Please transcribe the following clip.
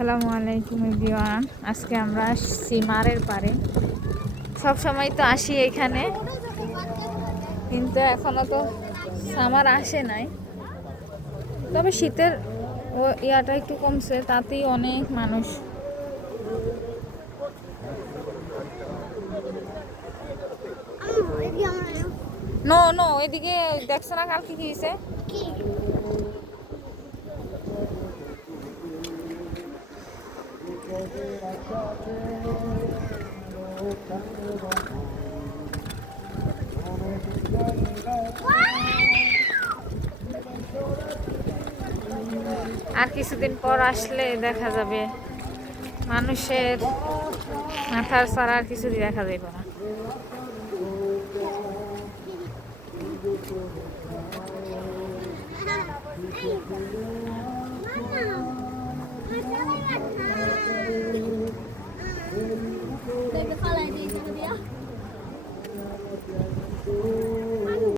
আসসালামু আলাইকুম এভরিওয়ান। আজকে আমরা আসছি মারের পাড়ে। সব সময় তো আসি এখানে, কিন্তু এখনো তো সামার আসে নাই। তবে শীতের ইয়াটা একটু কমছে, তাতেই অনেক মানুষ। নো নো, এদিকে দেখছো না কালকে কি হয়েছে? আর কিছুদিন পর আসলে দেখা যাবে মানুষের মাথার ছাড়া আর কিছুই দেখা যাবে না।